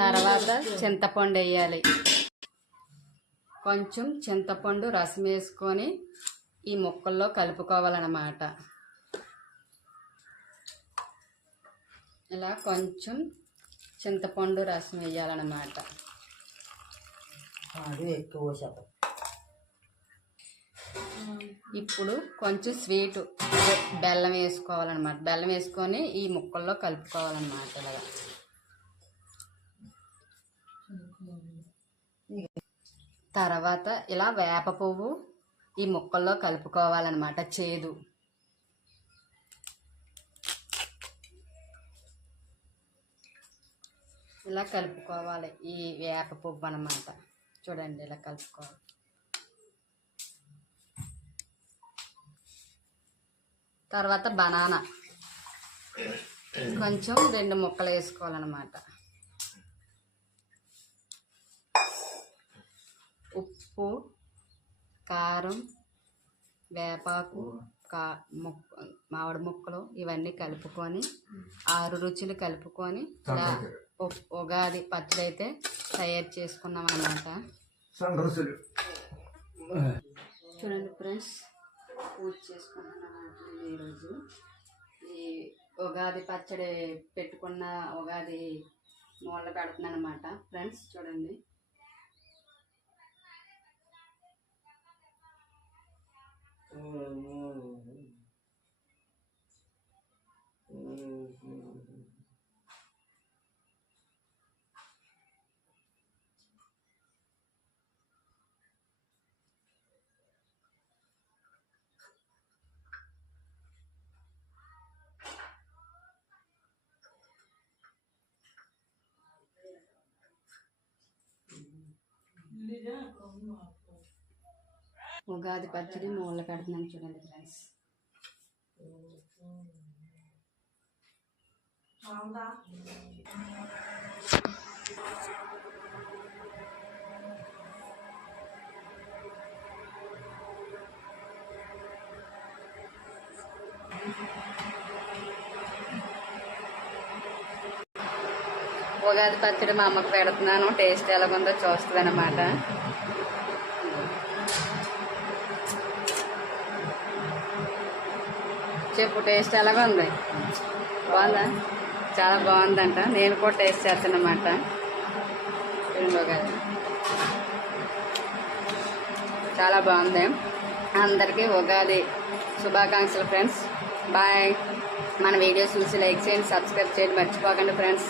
తర్వాత చింతపండు వేయాలి. కొంచెం చింతపండు రసం వేసుకొని ఈ ముక్కల్లో కలుపుకోవాలన్నమాట. ఇలా కొంచెం చింతపండు రసం వేయాలన్నమాట. ఇప్పుడు కొంచెం స్వీటు బెల్లం వేసుకోవాలన్నమాట. బెల్లం వేసుకొని ఈ ముక్కల్లో కలుపుకోవాలన్నమాట. ఇలాగా తర్వాత ఇలా వేప పువ్వు ఈ ముక్కల్లో కలుపుకోవాలన్నమాట. చేదు ఇలా కలుపుకోవాలి. ఈ వేప పువ్వు అన్నమాట. చూడండి ఇలా కలుపుకోవాలి. తర్వాత బనానా కొంచెం 2 ముక్కలు వేసుకోవాలన్నమాట. ఉప్పు, కారం, వేపాకు, మామిడి ముక్కలు ఇవన్నీ కలుపుకొని 6 రుచులు కలుపుకొని ఇలా ఉగాది పచ్చడి అయితే తయారు చేసుకున్నాం అన్నమాట. చూడండి ఫ్రెండ్స్, పూజ చేసుకున్నాను ఈరోజు. ఈ ఉగాది పచ్చడి పెట్టుకున్న ఉగాది మూల పెడుతున్నాను అన్నమాట. ఫ్రెండ్స్ చూడండి. ఉగాది పచ్చడి మూల పెడుతున్నాను చూడండి ఫ్రెండ్స్. ఉగాది పచ్చడి మా అమ్మకు పెడుతున్నాను. టేస్ట్ ఎలాగుందో చూస్తుంది అన్నమాట. చెప్పు, టేస్ట్ ఎలాగ ఉంది? బాగుందా? చాలా బాగుందంట. నేను కూడా టేస్ట్ చేస్తాను అన్నమాట. ఉగాది చాలా బాగుంది. అందరికీ ఉగాది శుభాకాంక్షలు ఫ్రెండ్స్. బాయ్. మన వీడియోస్ చూసి లైక్ చేయండి, సబ్స్క్రైబ్ చేయండి మర్చిపోకండి ఫ్రెండ్స్.